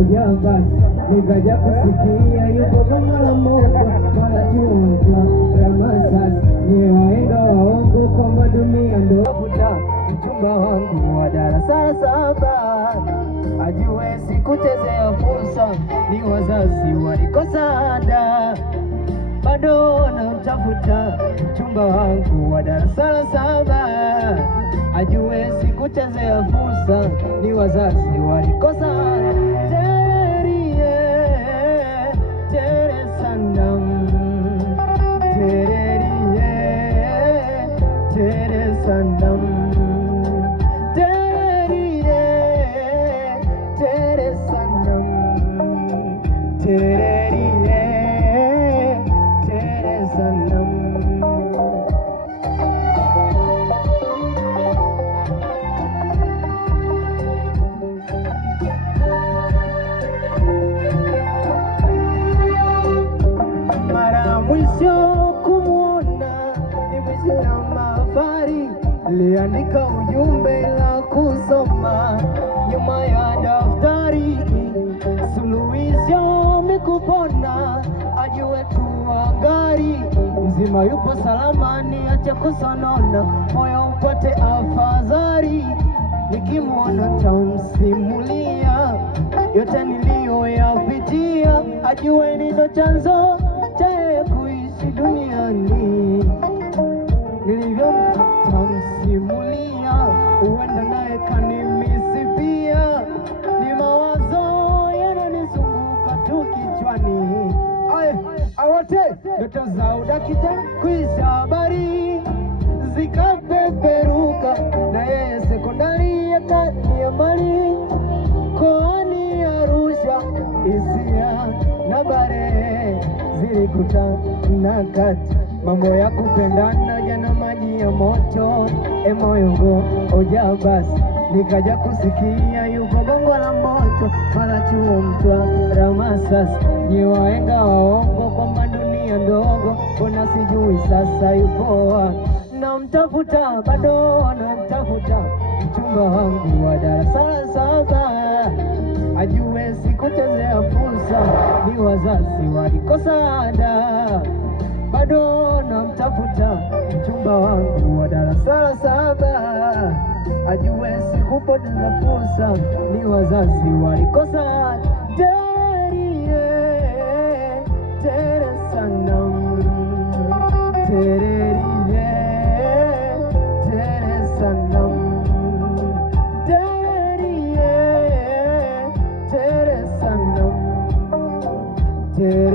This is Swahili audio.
ujabasi nikaja kusikia yuko kama la moto wala chumba ramasasi ni waenga waongo kwamba dunia ndo tafuta mchumba wangu wa darasa la 7 ajue sikuchezea fursa ni wazazi walikosa ada bado namtafuta mchumba wangu wa darasa la 7 ajue sikuchezea fursa ni wazazi walikosa tererie tere sandam tererie tere sandam tererie tere sandam tererie tere sandam. Mwisho kumuona ni mwisho ya mafari, liandika ujumbe la kusoma nyuma ya daftari, suluhisho mikupona ajue tuangari mzima yupo salama ni ache kusonona moyo upate afadhali nikimwona tamsimulia yote niliyoyapitia ajue nino chanzo kuishi duniani nilivyomsimulia huenda naye kanimisi pia ni mawazo yananizunguka tu kichwani awote ndoto za udakitari kuisha habari zikapeperuka na yeye sekondari ya kati ya mbali koani Arusha hisia na bare zilikutana kati mambo ya kupendana jana maji ya moto moyongo ujabasi nikaja kusikia yuko bongo la moto mara chuo mtwa ramasasi ni waenga waongo kwamba dunia ndogo mbona sijui sasa yupoa namtafuta bado namtafuta mchumba wangu wa darasa la 7 ajue sikuchezea fursa ni wazazi walikosa ada bado namtafuta mchumba wangu wa darasa la 7 ajue sikupoteza fursa ni wazazi walikosa ada terie tere sandam tererie tere sandam tererie tere sandam tere